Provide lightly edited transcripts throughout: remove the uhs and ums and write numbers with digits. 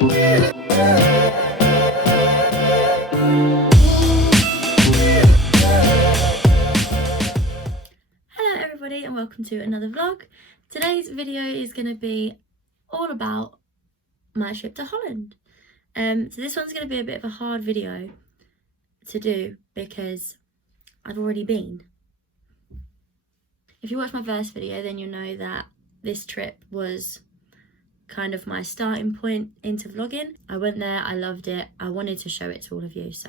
Hello everybody and welcome to another vlog. Today's video is going to be all about my trip to Holland. So this one's going to be a bit of a hard video to do because I've already been. If you watched my first video, then you'll know that this trip was kind of my starting point into vlogging. I went there, I loved it, I wanted to show it to all of you, so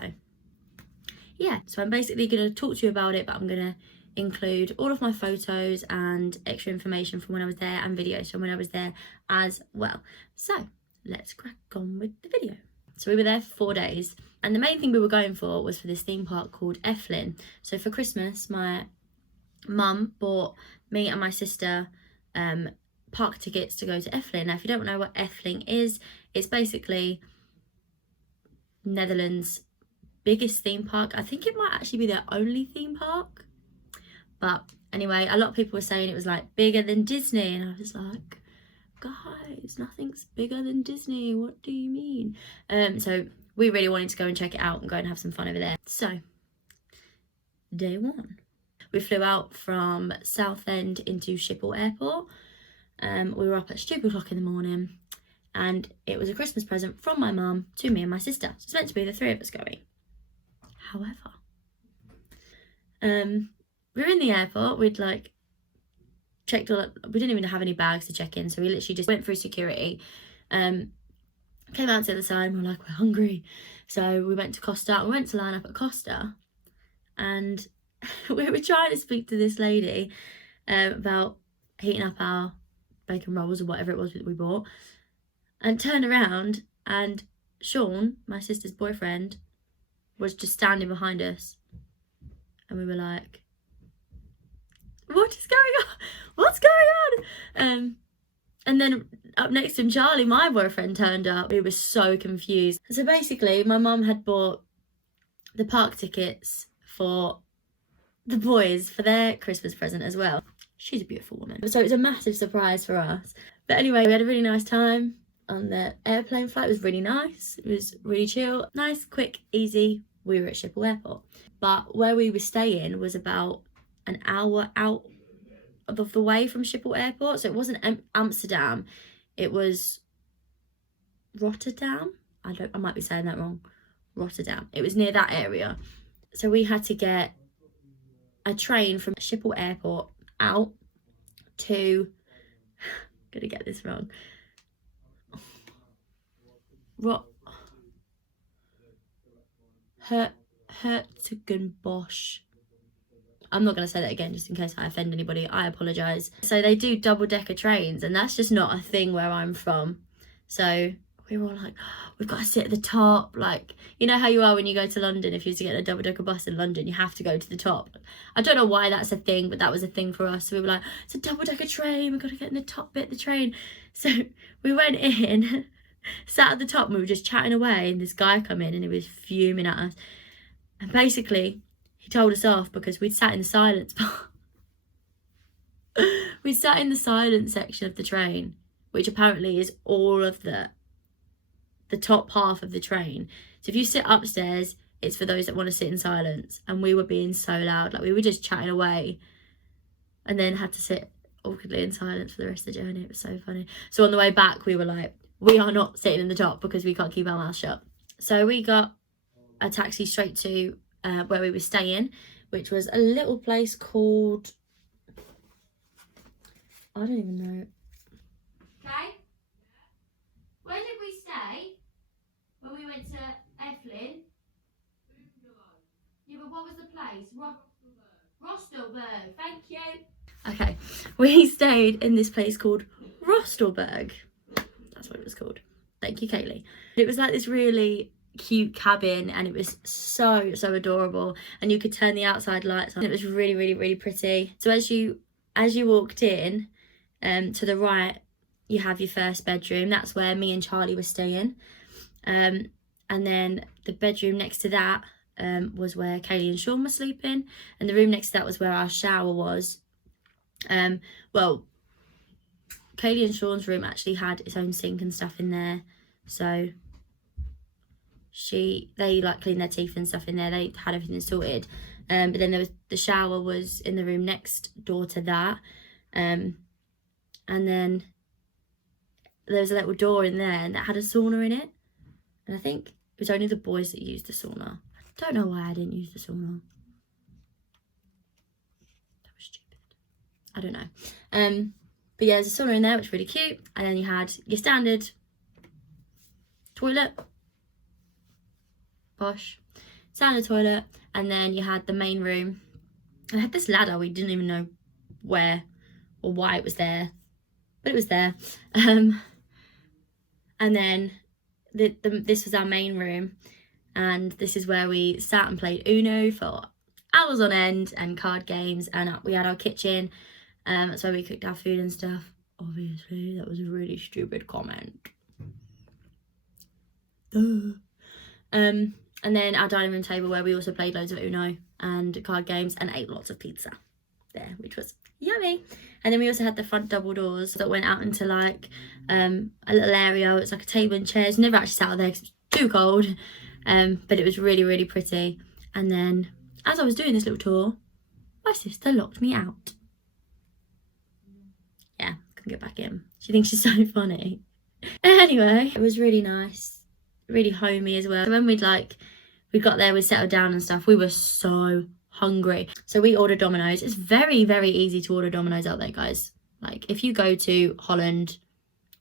yeah. So I'm basically going to talk to you about it, but I'm going to include all of my photos and extra information from when I was there and videos from when I was there as well. So let's crack on with the video. So we were there for 4 days, and the main thing we were going for was for this theme park called Efteling. So for Christmas, my mum bought me and my sister park tickets to go to Efteling. Now if you don't know what Efteling is, it's basically Netherlands' biggest theme park. I think it might actually be their only theme park. But anyway, a lot of people were saying it was like bigger than Disney, and I was like, guys, nothing's bigger than Disney. What do you mean? So we really wanted to go and check it out and go and have some fun over there. So day one, we flew out from Southend into Schiphol Airport. We were up at stupid o'clock in the morning, and it was a Christmas present from my mum to me and my sister. So it's meant to be the three of us going. However, we were in the airport, we'd like checked all, we didn't even have any bags to check in, so we literally just went through security, came out to the other side, and we were like, we're hungry. So we went to Costa, we went to line up at Costa, and we were trying to speak to this lady about heating up our bacon rolls or whatever it was that we bought, and turned around, and Shan, my sister's boyfriend, was just standing behind us, and we were like, what is going on? What's going on? And then up next to him, Charlie, my boyfriend, turned up. We were so confused. So basically, my mum had bought the park tickets for the boys for their Christmas present as well. She's a beautiful woman. So it was a massive surprise for us. But anyway, we had a really nice time on the airplane flight. It was really nice. It was really chill. Nice, quick, easy. We were at Schiphol Airport. But where we were staying was about an hour out of the way from Schiphol Airport. So it wasn't Amsterdam, it was Rotterdam. I might be saying that wrong. Rotterdam. It was near that area. So we had to get a train from Schiphol Airport out to gonna get this wrong. Hertogenbosch. I'm not going to say that again just in case I offend anybody. I apologise. So they do double-decker trains, and that's just not a thing where I'm from. So we were all like, oh, we've got to sit at the top. Like, you know how you are when you go to London. If you used to get a double-decker bus in London, you have to go to the top. I don't know why that's a thing, but that was a thing for us. So we were like, it's a double-decker train. We've got to get in the top bit of the train. So we went in, sat at the top, and we were just chatting away, and this guy come in, and he was fuming at us. And basically, he told us off because we'd sat in the silence part. We sat in the silence section of the train, which apparently is all of the top half of the train. So if you sit upstairs, it's for those that want to sit in silence. And we were being so loud, like we were just chatting away, and then had to sit awkwardly in silence for the rest of the journey. It was so funny. So on the way back, we were like, we are not sitting in the top because we can't keep our mouth shut. So we got a taxi straight to where we were staying, which was a little place called, I don't even know. Okay, where did we stay when we went to Efteling? Yeah, but what was the place? Rostelberg. Thank you. Okay, we stayed in this place called Rostelberg. That's what it was called. Thank you, Kaylee. It was like this really cute cabin, and it was so adorable, and you could turn the outside lights on. It was really pretty. So as you walked in, to the right you have your first bedroom. That's where me and Charlie were staying, and then the bedroom next to that was where Kaylee and Sean were sleeping, and the room next to that was where our shower was. Well, Kaylee and Sean's room actually had its own sink and stuff in there, So they like cleaned their teeth and stuff in there. They had everything sorted. But then the shower was in the room next door to that. And then there was a little door in there and that had a sauna in it. And I think it was only the boys that used the sauna. I don't know why I didn't use the sauna. That was stupid. I don't know. But yeah, there's a sauna in there, which was really cute. And then you had your standard toilet. Posh. Standard toilet. And then you had the main room. And it had this ladder. We didn't even know where or why it was there. But it was there. And then this was our main room. And this is where we sat and played Uno for hours on end and card games. And we had our kitchen. That's where we cooked our food and stuff. Obviously, that was a really stupid comment. Duh. And then our dining room table where we also played loads of Uno and card games and ate lots of pizza there, which was yummy. And then we also had the front double doors that went out into like a little area. It's like a table and chairs. Never actually sat out there because it was too cold. But it was really, really pretty. And then as I was doing this little tour, my sister locked me out. Yeah, couldn't get back in. She thinks she's so funny. Anyway, it was really nice. Really homey as well. So when we got there, we settled down and stuff, we were so hungry. So we ordered Domino's. It's very, very easy to order Domino's out there, guys. Like, if you go to Holland,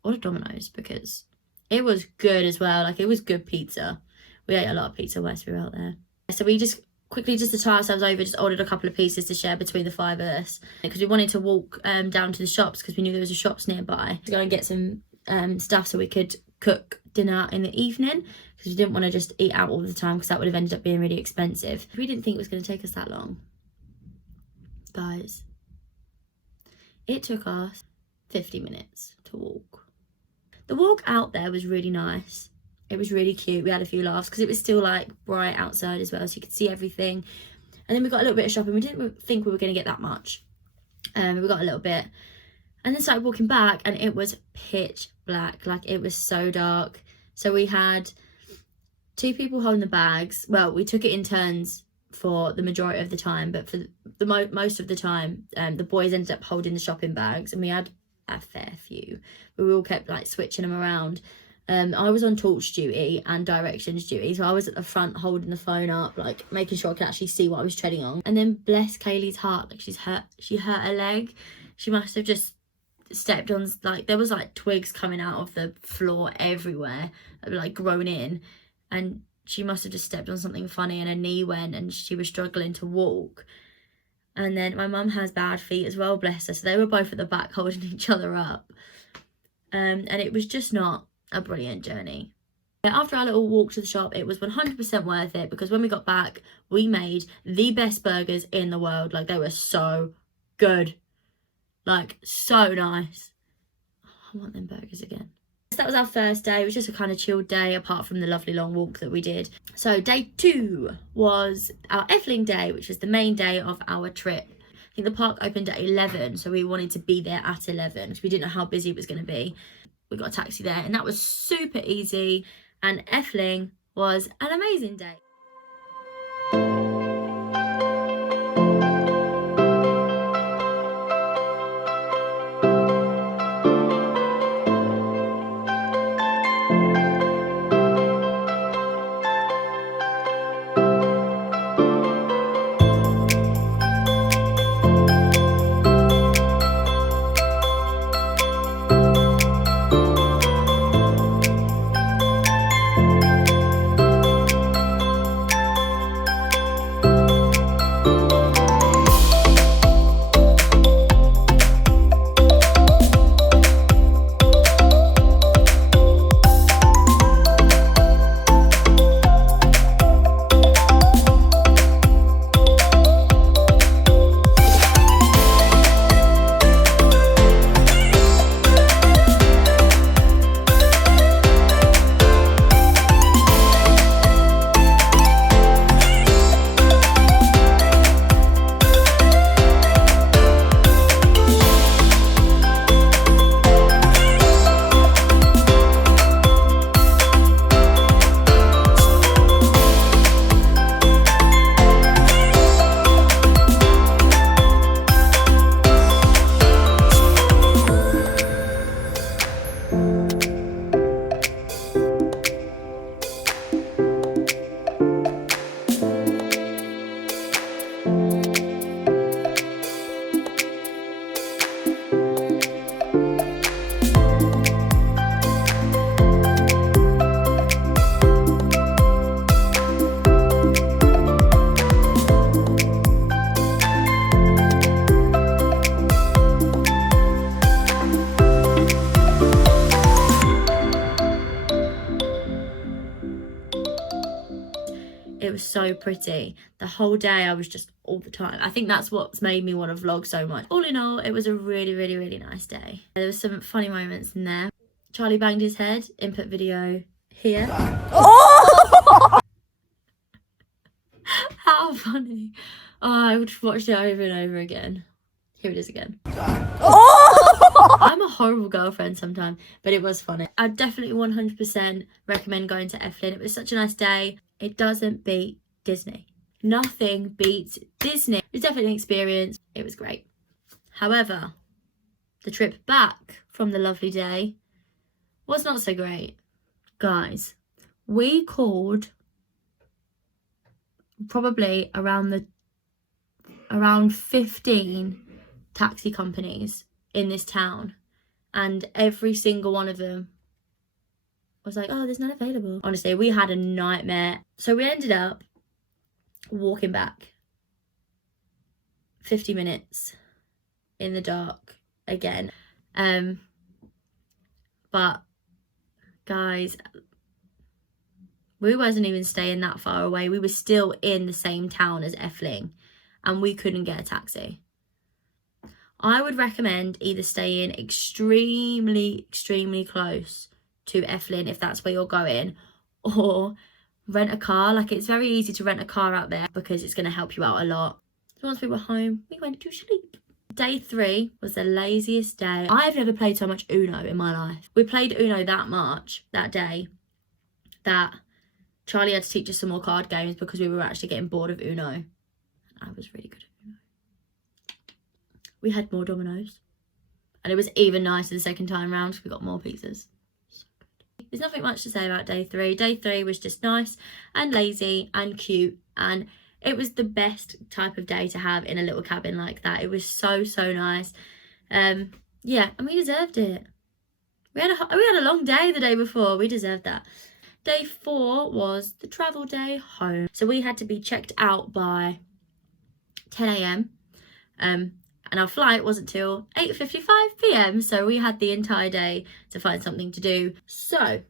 order Domino's because it was good as well. Like, it was good pizza. We ate a lot of pizza whilst we were out there. So we just quickly, just to tie ourselves over, just ordered a couple of pieces to share between the 5 of us. Because we wanted to walk down to the shops because we knew there was a shops nearby. To go and get some stuff so we could cook dinner in the evening because we didn't want to just eat out all the time because that would have ended up being really expensive. We didn't think it was going to take us that long, guys. It took us 50 minutes to walk. The walk out there was really nice. It was really cute. We had a few laughs because it was still like bright outside as well, so you could see everything. And then we got a little bit of shopping. We didn't think we were going to get that much. We got a little bit. And then started walking back and it was pitch black. Like, it was so dark. So we had 2 people holding the bags. Well, we took it in turns for the majority of the time, but for the most of the time, the boys ended up holding the shopping bags, and we had a fair few. But we all kept like switching them around. I was on torch duty and directions duty, so I was at the front holding the phone up, like making sure I could actually see what I was treading on. And then bless Kaylee's heart, like she hurt her leg. She must have just stepped on, like, there was like twigs coming out of the floor everywhere that were like grown in, and she must have just stepped on something funny and her knee went and she was struggling to walk. And then my mum has bad feet as well, bless her, so they were both at the back holding each other up. And it was just not a brilliant journey. After our little walk to the shop, it was 100% worth it because when we got back, we made the best burgers in the world. Like, they were so good. Like, so nice. Oh, I want them burgers again. So that was our first day. It was just a kind of chilled day apart from the lovely long walk that we did. So day 2 was our Efteling day, which was the main day of our trip. I think the park opened at 11, so we wanted to be there at 11 because we didn't know how busy it was going to be. We got a taxi there and that was super easy, and Efteling was an amazing day. It was so pretty. The whole day I was just all the time. I think that's what's made me want to vlog so much. All in all, it was a really, really, really nice day. There was some funny moments in there. Charlie banged his head, input video here. Oh! How funny. Oh, I would watch it over and over again. Here it is again. Oh! I'm a horrible girlfriend sometimes, but it was funny. I definitely 100% recommend going to Efteling. It was such a nice day. It doesn't beat Disney. Nothing beats Disney. It's definitely an experience. It was great. However, the trip back from the lovely day was not so great. Guys, we called probably around 15 taxi companies in this town, and every single one of them was like, oh, there's none available. Honestly, we had a nightmare. So we ended up walking back 50 minutes in the dark again. But guys, we wasn't even staying that far away. We were still in the same town as Efteling, and we couldn't get a taxi. I would recommend either staying extremely, extremely close to Efteling if that's where you're going, or rent a car. Like, it's very easy to rent a car out there because it's going to help you out a lot. So once we were home, we went to sleep. Day 3 was the laziest day. I've never played so much Uno in my life. We played Uno that much that day that Charlie had to teach us some more card games because we were actually getting bored of Uno. I was really good at Uno. We had more dominoes, and it was even nicer the second time round because we got more pizzas. So good. There's nothing much to say about day 3. Day 3 was just nice and lazy and cute, and it was the best type of day to have in a little cabin like that. It was so, so nice. Yeah, and we deserved it. We had a long day the day before. We deserved that. Day 4 was the travel day home. So we had to be checked out by 10 a.m. And our flight wasn't till 8:55 p.m. So we had the entire day to find something to do. So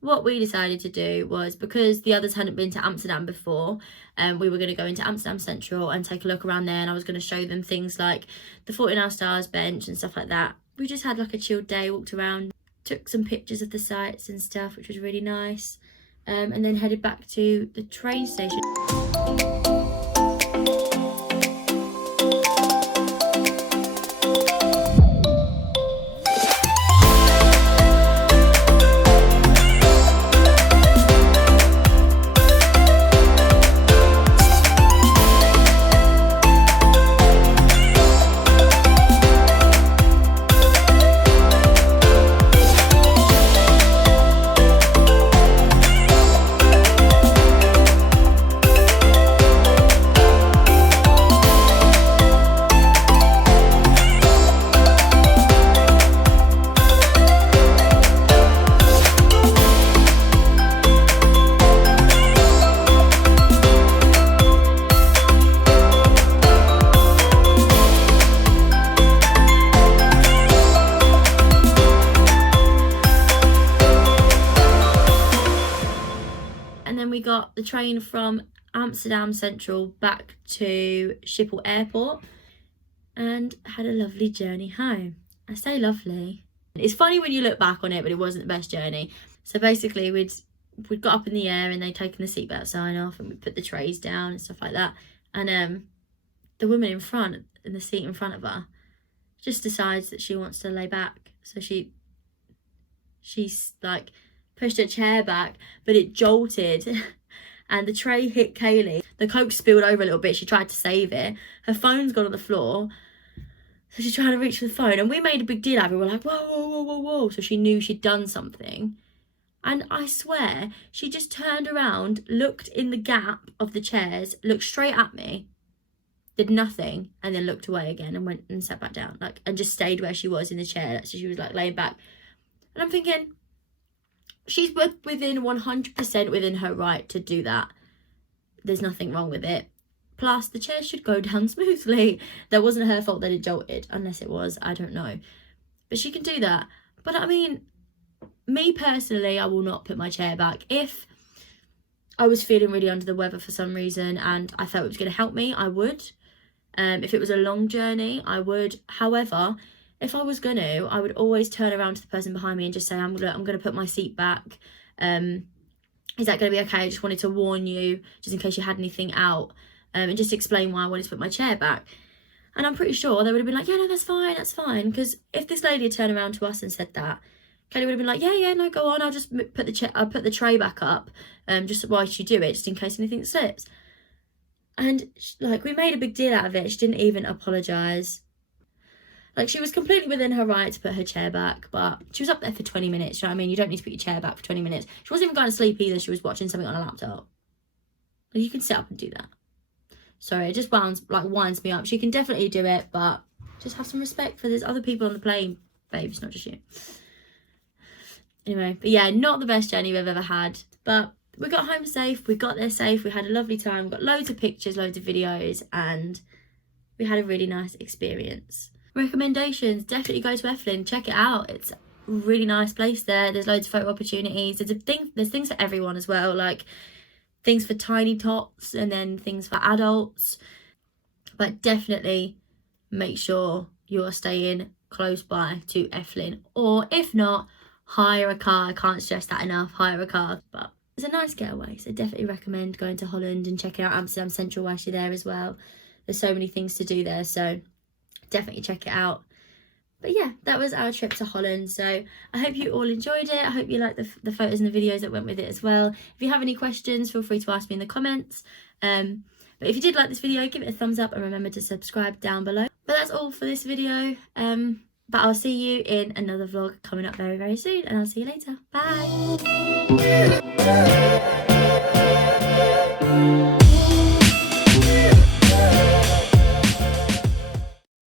what we decided to do was, because the others hadn't been to Amsterdam before, we were going to go into Amsterdam Central and take a look around there, and I was going to show them things like the 49 Stars bench and stuff like that. We just had like a chilled day, walked around, took some pictures of the sights and stuff, which was really nice, and then headed back to the train station. We got the train from Amsterdam Central back to Schiphol Airport and had a lovely journey home. I say lovely. It's funny when you look back on it, but it wasn't the best journey. So basically we'd got up in the air and they'd taken the seatbelt sign off, and we put the trays down and stuff like that. And the woman in front, in the seat in front of her, just decides that she wants to lay back. So she's like pushed her chair back, but it jolted and the tray hit Kaylee. The Coke spilled over a little bit. She tried to save it. Her phone's gone on the floor, so she's trying to reach for the phone, and we made a big deal out of it. We're like, whoa, whoa, whoa, whoa, whoa. So she knew she'd done something, and I swear she just turned around, looked in the gap of the chairs, looked straight at me, did nothing, and then looked away again and went and sat back down, like, and just stayed where she was in the chair. So she was like laying back, and I'm thinking, she's within 100% within her right to do that. There's nothing wrong with it. Plus, the chair should go down smoothly. That wasn't her fault that it jolted, unless it was, I don't know. But she can do that. But I mean, me personally, I will not put my chair back. If I was feeling really under the weather for some reason and I felt it was going to help me, I would. If it was a long journey, I would. However, if I was going to, I would always turn around to the person behind me and just say, I'm gonna put my seat back. Is that going to be okay? I just wanted to warn you, just in case you had anything out, and just explain why I wanted to put my chair back. And I'm pretty sure they would have been like, yeah, no, that's fine. Because if this lady had turned around to us and said that, Kelly would have been like, yeah, no, go on. I'll just put the tray back up, just whilst you do it, just in case anything slips. And like, we made a big deal out of it. She didn't even apologise. Like, she was completely within her right to put her chair back, but she was up there for 20 minutes, you know what I mean? You don't need to put your chair back for 20 minutes. She wasn't even going to sleep either. She was watching something on a laptop. Like, you can sit up and do that. Sorry, it just winds me up. She can definitely do it, but just have some respect for there's other people on the plane, babe. It's not just you. Anyway, but yeah, not the best journey we've ever had, but we got home safe. We got there safe. We had a lovely time. We got loads of pictures, loads of videos, and we had a really nice experience. Recommendations, definitely go to Efteling. Check it out. It's a really nice place there. There's loads of photo opportunities. There's things for everyone as well, like things for tiny tots and then things for adults. But definitely make sure you're staying close by to Efteling, or if not, hire a car. I can't stress that enough. Hire a car. But it's a nice getaway, so definitely recommend going to Holland and checking out Amsterdam Central whilst you're there as well. There's so many things to do there, so definitely check it out. But yeah, that was our trip to Holland. So I hope you all enjoyed it. I hope you liked the photos and the videos that went with it as well. If you have any questions, feel free to ask me in the comments. But if you did like this video, give it a thumbs up and remember to subscribe down below. But that's all for this video. But I'll see you in another vlog coming up very, very soon. And I'll see you later. Bye.